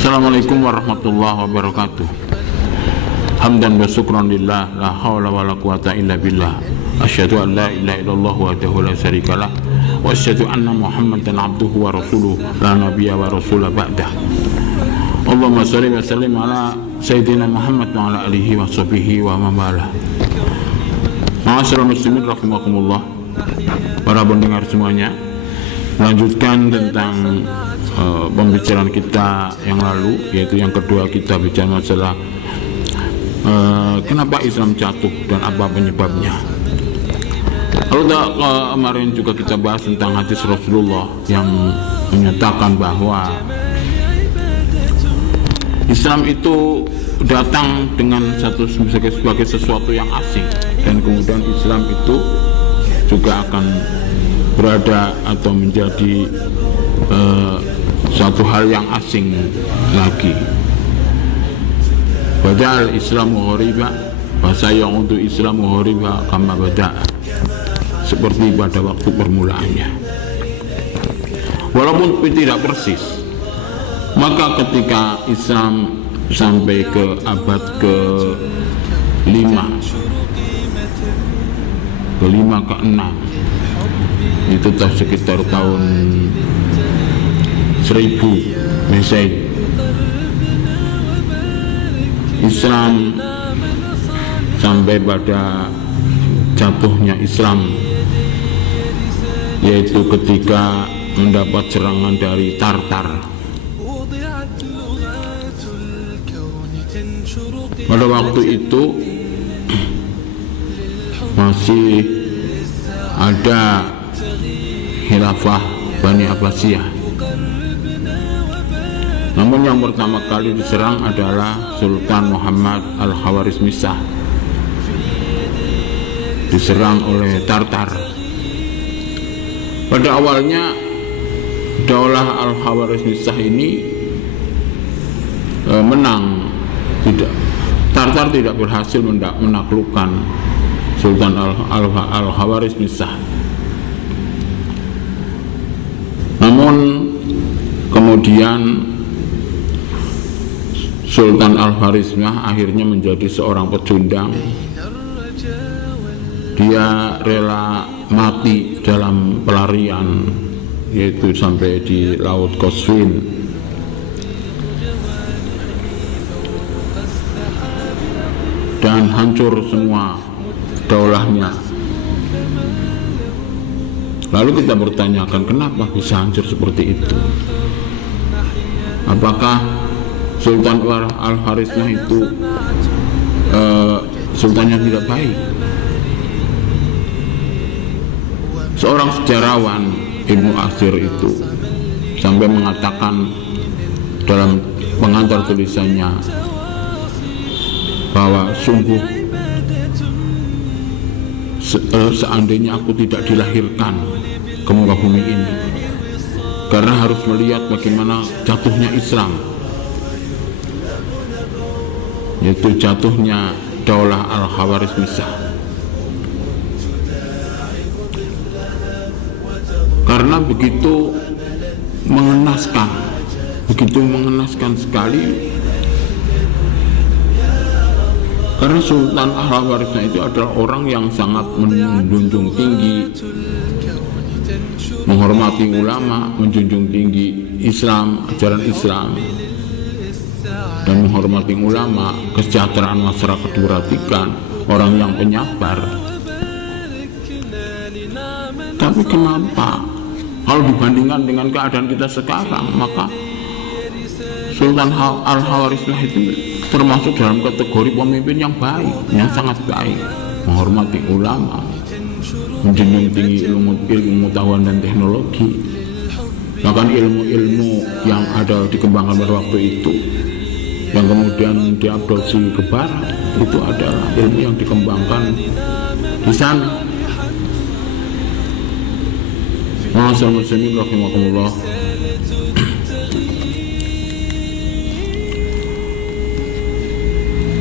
Assalamualaikum warahmatullahi wabarakatuh. Hamdan wa syukran lillah, la haula wa la quwata illa billah. Asyhadu an la ilaha illallah wahdahu la syarikalah wa asyhadu anna Muhammadan abduhu wa rasuluh, la nabiyya wa rasula ba'dah. Allahumma shalli wa sallim ala sayyidina Muhammad wa ala alihi wa sahbihi wa man walah. Ma'asyiral muslimin rahimakumullah. Para pendengar semuanya, melanjutkan tentang pembicaraan kita yang lalu, yaitu yang kedua kita bicara masalah kenapa Islam jatuh dan apa penyebabnya. Lalu kemarin juga kita bahas tentang hadis Rasulullah yang menyatakan bahwa Islam itu datang dengan sebagai sesuatu yang asing, dan kemudian Islam itu juga akan berada atau menjadi suatu hal yang asing lagi. Badal Islamu ghariba wa sayaudu Islamu ghariba kama bada'a, seperti pada waktu permulaannya. Walaupun tidak persis, maka ketika Islam sampai ke abad ke-5, ke-6, itu sekitar tahun 1000 Masehi, Islam sampai pada jatuhnya Islam, yaitu ketika mendapat serangan dari Tartar. Pada waktu itu masih ada khilafah Bani Abbasiyah. Namun yang pertama kali diserang adalah Sultan Muhammad Al-Khawarizmisah, diserang oleh Tartar. Pada awalnya Daulah Al-Khawarizmisah ini menang, Tartar tidak berhasil menaklukkan Sultan Al-Khawarizmisah. Namun kemudian Sultan Al-Khawarizmah akhirnya menjadi seorang pecundang. Dia rela mati dalam pelarian, yaitu sampai di Laut Qazvin. Dan hancur semua daulahnya. Lalu kita bertanyakan, kenapa bisa hancur seperti itu? Apakah Sultan Al-Khawarizmah itu sultan yang tidak baik? Seorang sejarawan, Ibnu Athir, itu sampai mengatakan dalam pengantar tulisannya bahwa sungguh seandainya aku tidak dilahirkan ke muka bumi ini, karena harus melihat bagaimana jatuhnya Islam, yaitu jatuhnya Daulah Al-Khawarizmisah. Karena begitu mengenaskan sekali. Karena Sultan Al-Khawarizmah itu adalah orang yang sangat menjunjung tinggi, menghormati ulama, menjunjung tinggi Islam, ajaran Islam, dan menghormati ulama, kesejahteraan masyarakat diperhatikan, orang yang penyabar. Tapi kenapa kalau dibandingkan dengan keadaan kita sekarang, maka Sultan Al-Khawarizmah itu termasuk dalam kategori pemimpin yang baik, yang sangat baik, menghormati ulama, menjunjung tinggi ilmu pengetahuan dan teknologi. Bahkan ilmu-ilmu yang ada dikembangkan pada waktu itu, yang kemudian diadopsi ke barat, itu adalah ilmu yang dikembangkan di sana. Ma'asyiral muslimin rahimakumullah.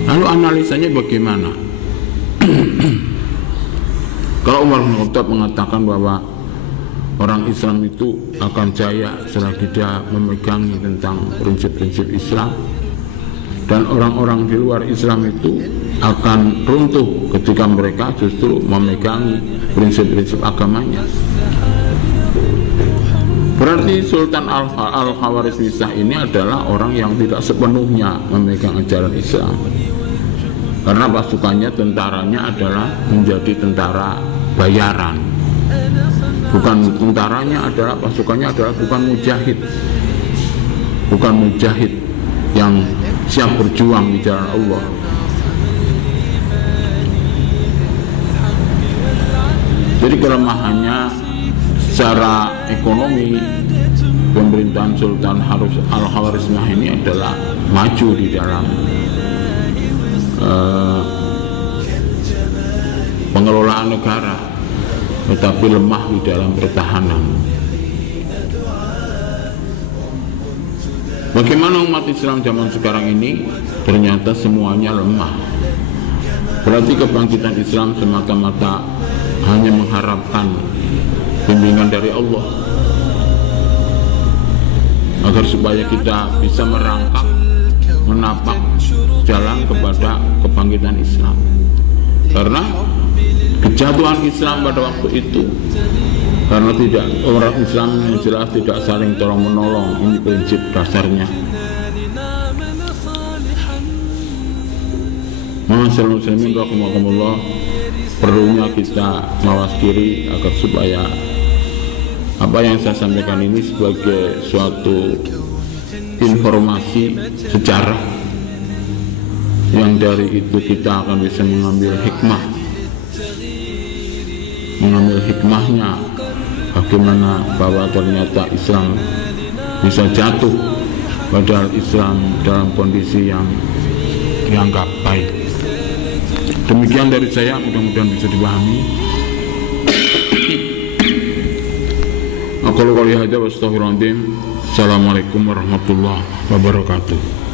Lalu analisanya bagaimana? Kalau Umar bin Khattab mengatakan bahwa orang Islam itu akan jaya selagi dia memegangi tentang prinsip-prinsip Islam, dan orang-orang di luar Islam itu akan runtuh ketika mereka justru memegangi prinsip-prinsip agamanya. Berarti Sultan Al-Khawarizmi ini adalah orang yang tidak sepenuhnya memegang ajaran Islam, karena pasukannya, tentaranya adalah menjadi tentara bayaran. Bukan tentaranya adalah, pasukannya adalah bukan mujahid yang siap berjuang di jalan Allah. Jadi kelemahannya secara ekonomi, pemerintahan Sultan Al-Khawarizmi ini adalah maju di dalam pengelolaan negara, tetapi lemah di dalam pertahanan. Bagaimana umat Islam zaman sekarang ini? Ternyata semuanya lemah. Berarti kebangkitan Islam semata-mata hanya mengharapkan bimbingan dari Allah, agar supaya kita bisa merangkak, menapak jalan kepada kebangkitan Islam. Karena kejatuhan Islam pada waktu itu, karena tidak, orang Islam yang jelas tidak saling tolong menolong, ini prinsip dasarnya. Masyaallah muslimin rahimakumullah, perlunya kita mawas diri agar supaya apa yang saya sampaikan ini sebagai suatu informasi sejarah, yang dari itu kita akan bisa mengambil hikmahnya, bagaimana bahwa ternyata Islam bisa jatuh, padahal Islam dalam kondisi yang dianggap baik. Demikian dari saya, mudah-mudahan bisa dipahami. Aku qouli hadza wa astaghfirullahaladzim. Assalamualaikum warahmatullahi wabarakatuh.